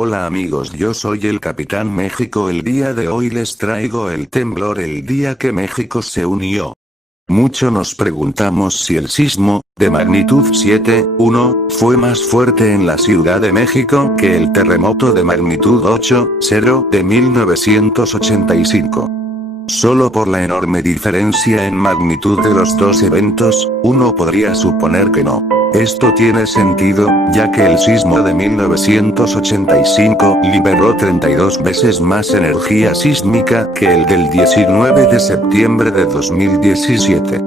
Hola amigos, yo soy el Capitán México. El día de hoy les traigo el temblor el día que México se unió. Mucho nos preguntamos si el sismo, de magnitud 7,1, fue más fuerte en la Ciudad de México que el terremoto de magnitud 8,0 de 1985. Solo por la enorme diferencia en magnitud de los dos eventos, uno podría suponer que no. Esto tiene sentido, ya que el sismo de 1985 liberó 32 veces más energía sísmica que el del 19 de septiembre de 2017.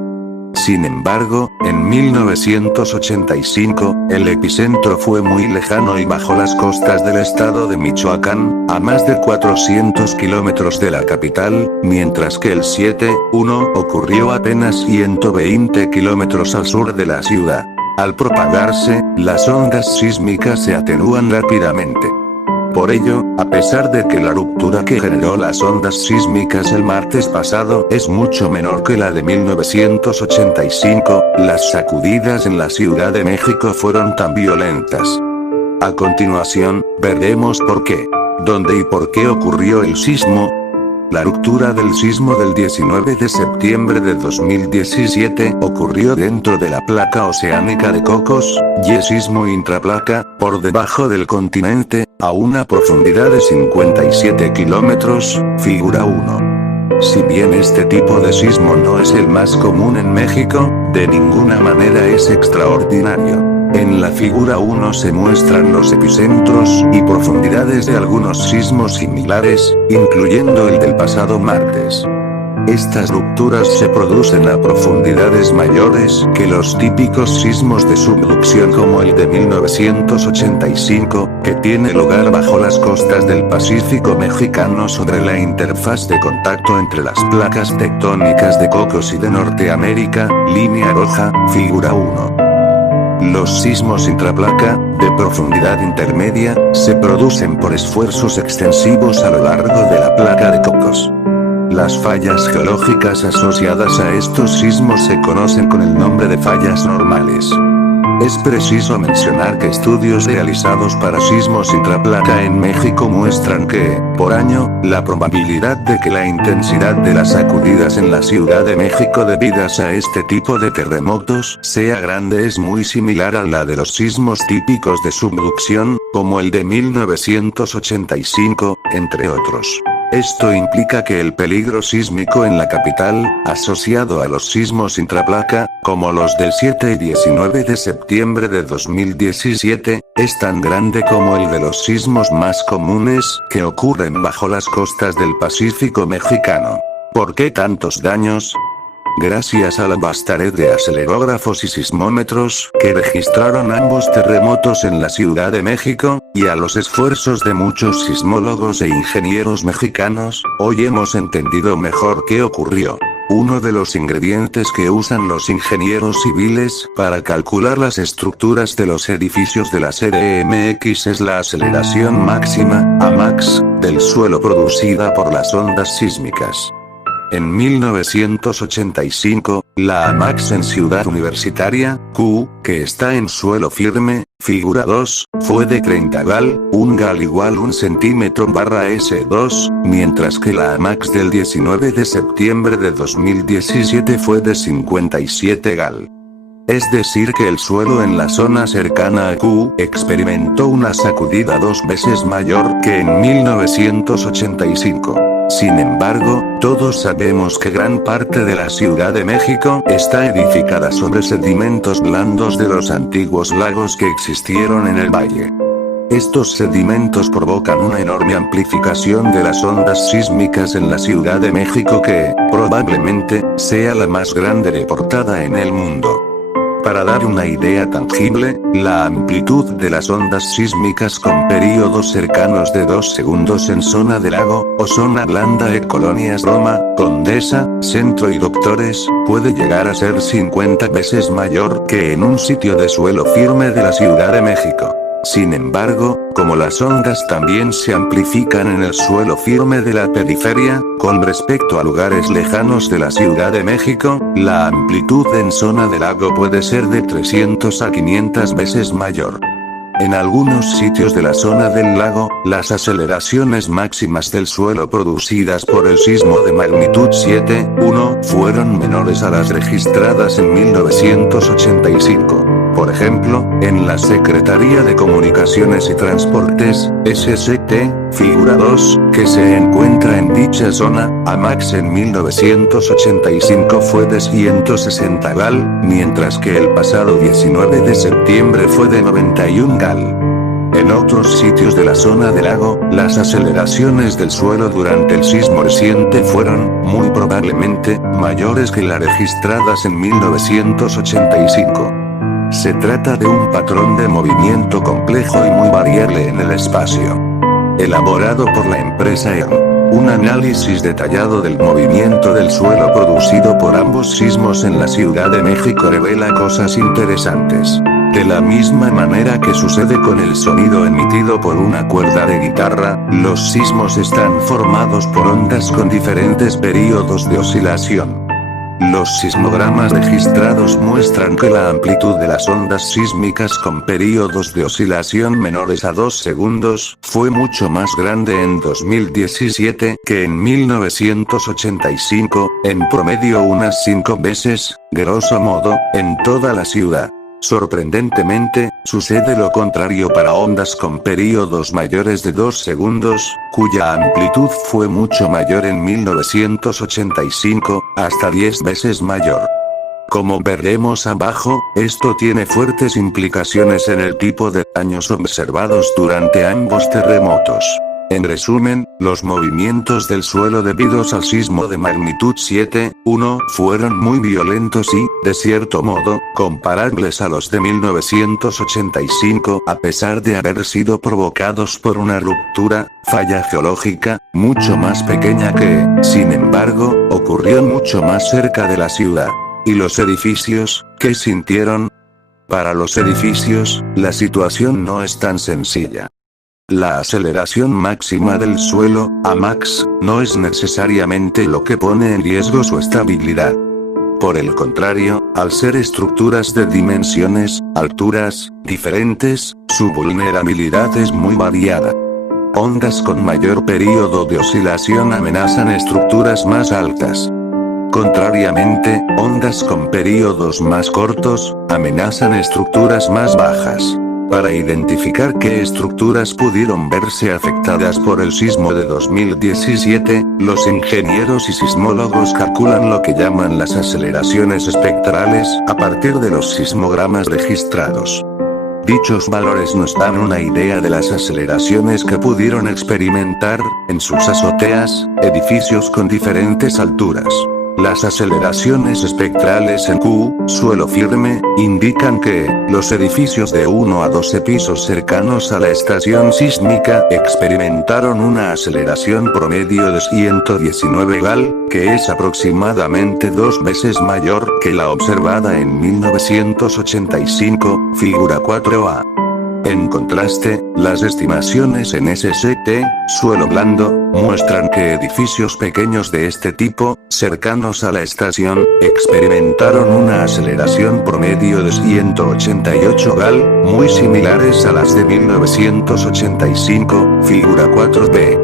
Sin embargo, en 1985, el epicentro fue muy lejano y bajo las costas del estado de Michoacán, a más de 400 kilómetros de la capital, mientras que el 7,1 ocurrió apenas 120 kilómetros al sur de la ciudad. Al propagarse, las ondas sísmicas se atenúan rápidamente. Por ello, a pesar de que la ruptura que generó las ondas sísmicas el martes pasado es mucho menor que la de 1985, las sacudidas en la Ciudad de México fueron tan violentas. A continuación, veremos por qué, dónde y por qué ocurrió el sismo. La ruptura del sismo del 19 de septiembre de 2017 ocurrió dentro de la placa oceánica de Cocos, y sismo intraplaca, por debajo del continente, a una profundidad de 57 kilómetros, figura 1. Si bien este tipo de sismo no es el más común en México, de ninguna manera es extraordinario. En la figura 1 se muestran los epicentros y profundidades de algunos sismos similares, incluyendo el del pasado martes. Estas rupturas se producen a profundidades mayores que los típicos sismos de subducción como el de 1985, que tiene lugar bajo las costas del Pacífico mexicano sobre la interfaz de contacto entre las placas tectónicas de Cocos y de Norteamérica, línea roja, figura 1. Los sismos intraplaca, de profundidad intermedia, se producen por esfuerzos extensivos a lo largo de la placa de Cocos. Las fallas geológicas asociadas a estos sismos se conocen con el nombre de fallas normales. Es preciso mencionar que estudios realizados para sismos intraplaca en México muestran que, por año, la probabilidad de que la intensidad de las sacudidas en la Ciudad de México debidas a este tipo de terremotos sea grande es muy similar a la de los sismos típicos de subducción, como el de 1985, entre otros. Esto implica que el peligro sísmico en la capital, asociado a los sismos intraplaca, como los del 7 y 19 de septiembre de 2017, es tan grande como el de los sismos más comunes, que ocurren bajo las costas del Pacífico mexicano. ¿Por qué tantos daños? Gracias a la vasta red de acelerógrafos y sismómetros que registraron ambos terremotos en la Ciudad de México, y a los esfuerzos de muchos sismólogos e ingenieros mexicanos, hoy hemos entendido mejor qué ocurrió. Uno de los ingredientes que usan los ingenieros civiles para calcular las estructuras de los edificios de la CDMX es la aceleración máxima, AMAX, del suelo producida por las ondas sísmicas. En 1985, la AMAX en Ciudad Universitaria, Q, que está en suelo firme, figura 2, fue de 30 gal, 1 gal igual 1 centímetro/S2, mientras que la AMAX del 19 de septiembre de 2017 fue de 57 gal. Es decir que el suelo en la zona cercana a Q experimentó una sacudida 2 veces mayor que en 1985. Sin embargo, todos sabemos que gran parte de la Ciudad de México está edificada sobre sedimentos blandos de los antiguos lagos que existieron en el valle. Estos sedimentos provocan una enorme amplificación de las ondas sísmicas en la Ciudad de México que, probablemente, sea la más grande reportada en el mundo. Para dar una idea tangible, la amplitud de las ondas sísmicas con períodos cercanos de 2 segundos en zona de lago, o zona blanda de colonias Roma, Condesa, Centro y Doctores, puede llegar a ser 50 veces mayor que en un sitio de suelo firme de la Ciudad de México. Sin embargo, como las ondas también se amplifican en el suelo firme de la periferia, con respecto a lugares lejanos de la Ciudad de México, la amplitud en zona de lago puede ser de 300 a 500 veces mayor. En algunos sitios de la zona del lago, las aceleraciones máximas del suelo producidas por el sismo de magnitud 7,1 fueron menores a las registradas en 1985. Por ejemplo, en la Secretaría de Comunicaciones y Transportes, SCT, figura 2, que se encuentra en dicha zona, AMAX en 1985 fue de 160 gal, mientras que el pasado 19 de septiembre fue de 91 gal. En otros sitios de la zona del lago, las aceleraciones del suelo durante el sismo reciente fueron, muy probablemente, mayores que las registradas en 1985. Se trata de un patrón de movimiento complejo y muy variable en el espacio. Elaborado por la empresa ERN. Un análisis detallado del movimiento del suelo producido por ambos sismos en la Ciudad de México revela cosas interesantes. De la misma manera que sucede con el sonido emitido por una cuerda de guitarra, los sismos están formados por ondas con diferentes períodos de oscilación. Los sismogramas registrados muestran que la amplitud de las ondas sísmicas con períodos de oscilación menores a 2 segundos fue mucho más grande en 2017 que en 1985, en promedio unas 5 veces, grosso modo, en toda la ciudad. Sorprendentemente, sucede lo contrario para ondas con períodos mayores de 2 segundos, cuya amplitud fue mucho mayor en 1985, hasta 10 veces mayor. Como veremos abajo, esto tiene fuertes implicaciones en el tipo de daños observados durante ambos terremotos. En resumen, los movimientos del suelo debidos al sismo de magnitud 7,1 fueron muy violentos y, de cierto modo, comparables a los de 1985 a pesar de haber sido provocados por una ruptura, falla geológica, mucho más pequeña que, sin embargo, ocurrió mucho más cerca de la ciudad. ¿Y los edificios, qué sintieron? Para los edificios, la situación no es tan sencilla. La aceleración máxima del suelo, AMAX, no es necesariamente lo que pone en riesgo su estabilidad. Por el contrario, al ser estructuras de dimensiones, alturas, diferentes, su vulnerabilidad es muy variada. Ondas con mayor período de oscilación amenazan estructuras más altas. Contrariamente, ondas con períodos más cortos, amenazan estructuras más bajas. Para identificar qué estructuras pudieron verse afectadas por el sismo de 2017, los ingenieros y sismólogos calculan lo que llaman las aceleraciones espectrales a partir de los sismogramas registrados. Dichos valores nos dan una idea de las aceleraciones que pudieron experimentar, en sus azoteas, edificios con diferentes alturas. Las aceleraciones espectrales en Q, suelo firme, indican que, los edificios de 1 a 12 pisos cercanos a la estación sísmica experimentaron una aceleración promedio de 119 gal, que es aproximadamente 2 veces mayor que la observada en 1985, figura 4A. En contraste, las estimaciones en SCT, suelo blando, muestran que edificios pequeños de este tipo, cercanos a la estación, experimentaron una aceleración promedio de 188 gal, muy similares a las de 1985, figura 4B.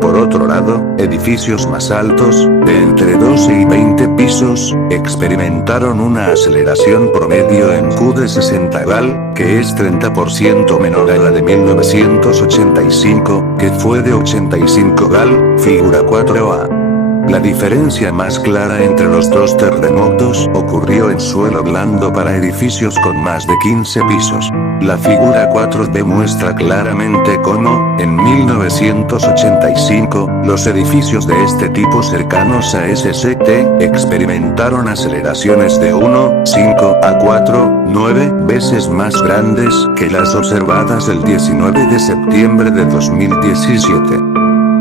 Por otro lado, edificios más altos, de entre 12 y 20 pisos, experimentaron una aceleración promedio en Q de 60 gal, que es 30% menor a la de 1985, que fue de 85 gal, figura 4A. La diferencia más clara entre los dos terremotos ocurrió en suelo blando para edificios con más de 15 pisos. La figura 4B muestra claramente cómo, en 1985, los edificios de este tipo cercanos a SCT experimentaron aceleraciones de 1,5 a 4,9 veces más grandes que las observadas el 19 de septiembre de 2017.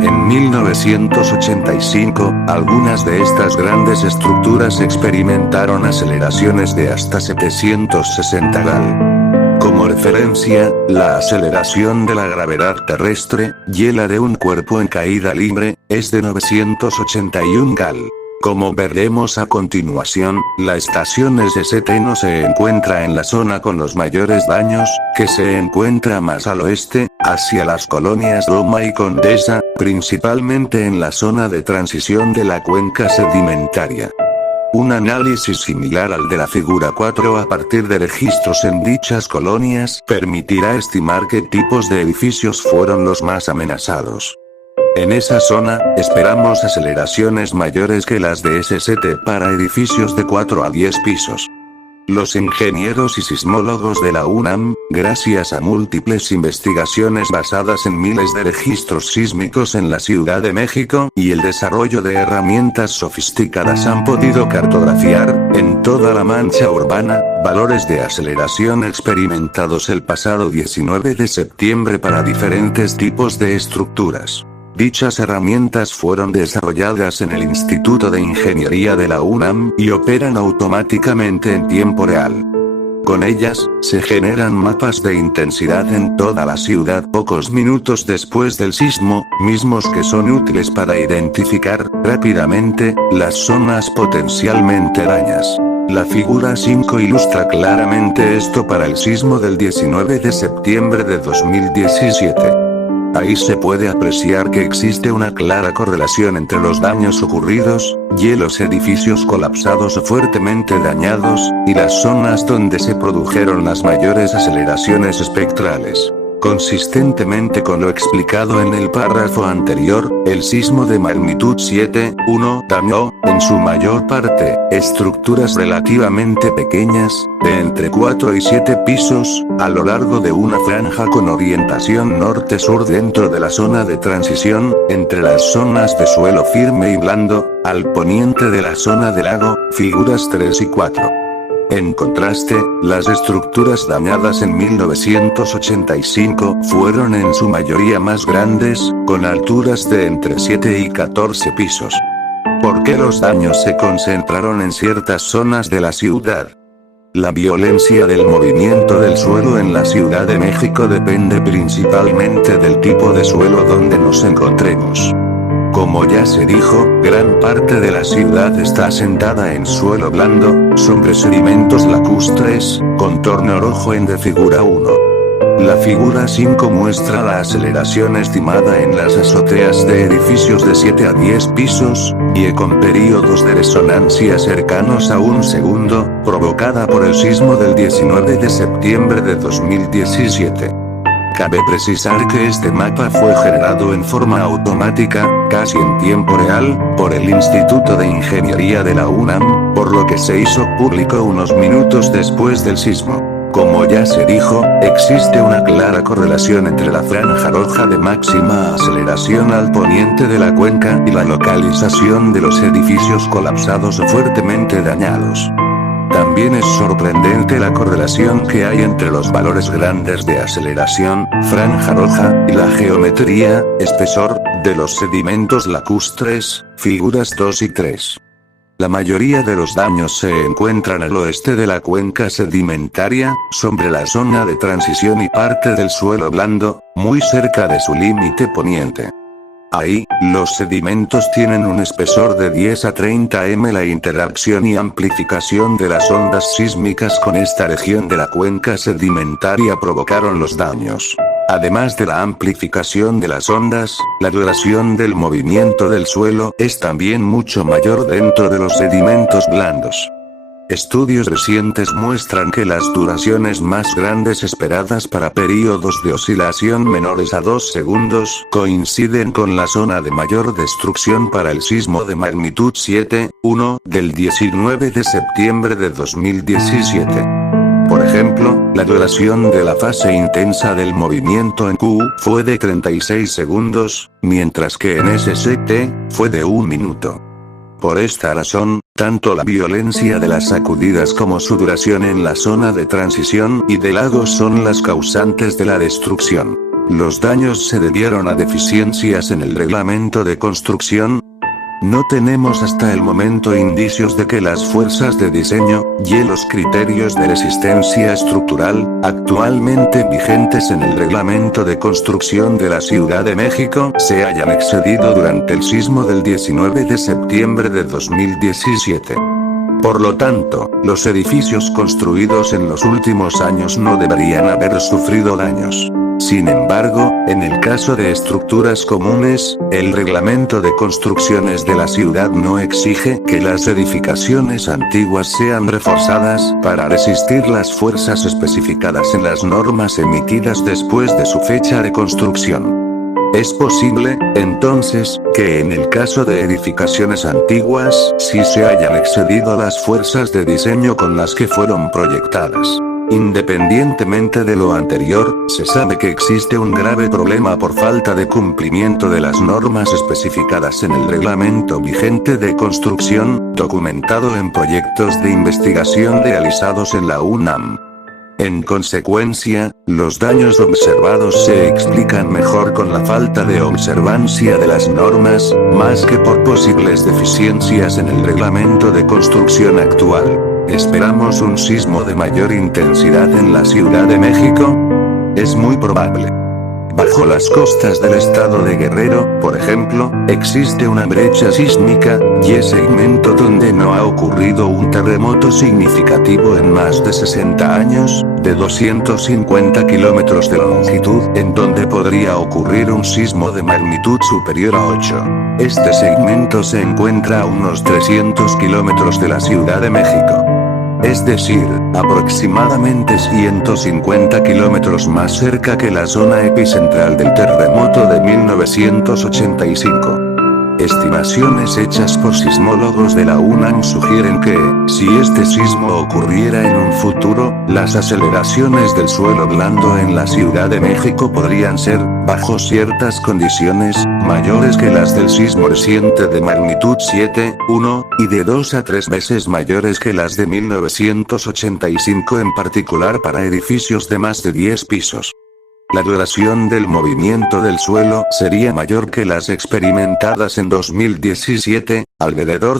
En 1985, algunas de estas grandes estructuras experimentaron aceleraciones de hasta 760 gal. Como referencia, la aceleración de la gravedad terrestre, y la de un cuerpo en caída libre, es de 981 gal. Como veremos a continuación, la estación SST no se encuentra en la zona con los mayores daños, que se encuentra más al oeste, hacia las colonias Loma y Condesa, principalmente en la zona de transición de la cuenca sedimentaria. Un análisis similar al de la figura 4 a partir de registros en dichas colonias permitirá estimar qué tipos de edificios fueron los más amenazados. En esa zona, esperamos aceleraciones mayores que las de SST para edificios de 4 a 10 pisos. Los ingenieros y sismólogos de la UNAM, gracias a múltiples investigaciones basadas en miles de registros sísmicos en la Ciudad de México, y el desarrollo de herramientas sofisticadas han podido cartografiar, en toda la mancha urbana, valores de aceleración experimentados el pasado 19 de septiembre para diferentes tipos de estructuras. Dichas herramientas fueron desarrolladas en el Instituto de Ingeniería de la UNAM y operan automáticamente en tiempo real. Con ellas, se generan mapas de intensidad en toda la ciudad pocos minutos después del sismo, mismos que son útiles para identificar, rápidamente, las zonas potencialmente dañadas. La figura 5 ilustra claramente esto para el sismo del 19 de septiembre de 2017. Ahí se puede apreciar que existe una clara correlación entre los daños ocurridos, y los edificios colapsados o fuertemente dañados, y las zonas donde se produjeron las mayores aceleraciones espectrales. Consistentemente con lo explicado en el párrafo anterior, el sismo de magnitud 7.1 dañó, en su mayor parte, estructuras relativamente pequeñas, de entre 4 y 7 pisos, a lo largo de una franja con orientación norte-sur dentro de la zona de transición, entre las zonas de suelo firme y blando, al poniente de la zona del lago, figuras 3 y 4. En contraste, las estructuras dañadas en 1985 fueron en su mayoría más grandes, con alturas de entre 7 y 14 pisos. ¿Por qué los daños se concentraron en ciertas zonas de la ciudad? La violencia del movimiento del suelo en la Ciudad de México depende principalmente del tipo de suelo donde nos encontremos. Como ya se dijo, gran parte de la ciudad está asentada en suelo blando, sobre sedimentos lacustres, contorno rojo en de figura 1. La figura 5 muestra la aceleración estimada en las azoteas de edificios de 7 a 10 pisos, y con períodos de resonancia cercanos a un segundo, provocada por el sismo del 19 de septiembre de 2017. Cabe precisar que este mapa fue generado en forma automática, casi en tiempo real, por el Instituto de Ingeniería de la UNAM, por lo que se hizo público unos minutos después del sismo. Como ya se dijo, existe una clara correlación entre la franja roja de máxima aceleración al poniente de la cuenca y la localización de los edificios colapsados o fuertemente dañados. También es sorprendente la correlación que hay entre los valores grandes de aceleración, franja roja, y la geometría, espesor, de los sedimentos lacustres, figuras 2 y 3. La mayoría de los daños se encuentran al oeste de la cuenca sedimentaria, sobre la zona de transición y parte del suelo blando, muy cerca de su límite poniente. Ahí, los sedimentos tienen un espesor de 10 a 30 m. La interacción y amplificación de las ondas sísmicas con esta región de la cuenca sedimentaria provocaron los daños. Además de la amplificación de las ondas, la duración del movimiento del suelo es también mucho mayor dentro de los sedimentos blandos. Estudios recientes muestran que las duraciones más grandes esperadas para períodos de oscilación menores a 2 segundos coinciden con la zona de mayor destrucción para el sismo de magnitud 7.1 del 19 de septiembre de 2017. Por ejemplo, la duración de la fase intensa del movimiento en Q fue de 36 segundos, mientras que en SST fue de 1 minuto. Por esta razón, tanto la violencia de las sacudidas como su duración en la zona de transición y de lago son las causantes de la destrucción. Los daños se debieron a deficiencias en el reglamento de construcción, No tenemos hasta el momento indicios de que las fuerzas de diseño, y los criterios de resistencia estructural, actualmente vigentes en el Reglamento de Construcción de la Ciudad de México, se hayan excedido durante el sismo del 19 de septiembre de 2017. Por lo tanto, los edificios construidos en los últimos años no deberían haber sufrido daños. Sin embargo, en el caso de estructuras comunes, el Reglamento de Construcciones de la ciudad no exige que las edificaciones antiguas sean reforzadas para resistir las fuerzas especificadas en las normas emitidas después de su fecha de construcción. Es posible, entonces, que en el caso de edificaciones antiguas, sí se hayan excedido las fuerzas de diseño con las que fueron proyectadas. Independientemente de lo anterior, se sabe que existe un grave problema por falta de cumplimiento de las normas especificadas en el reglamento vigente de construcción, documentado en proyectos de investigación realizados en la UNAM. En consecuencia, los daños observados se explican mejor con la falta de observancia de las normas, más que por posibles deficiencias en el reglamento de construcción actual. ¿Esperamos un sismo de mayor intensidad en la Ciudad de México? Es muy probable. Bajo las costas del estado de Guerrero, por ejemplo, existe una brecha sísmica, y segmento donde no ha ocurrido un terremoto significativo en más de 60 años, de 250 kilómetros de longitud, en donde podría ocurrir un sismo de magnitud superior a 8. Este segmento se encuentra a unos 300 kilómetros de la Ciudad de México. Es decir, aproximadamente 150 kilómetros más cerca que la zona epicentral del terremoto de 1985. Estimaciones hechas por sismólogos de la UNAM sugieren que, si este sismo ocurriera en un futuro, las aceleraciones del suelo blando en la Ciudad de México podrían ser, bajo ciertas condiciones, mayores que las del sismo reciente de magnitud 7,1, y de 2 a 3 veces mayores que las de 1985, en particular para edificios de más de 10 pisos. La duración del movimiento del suelo sería mayor que las experimentadas en 2017, alrededor de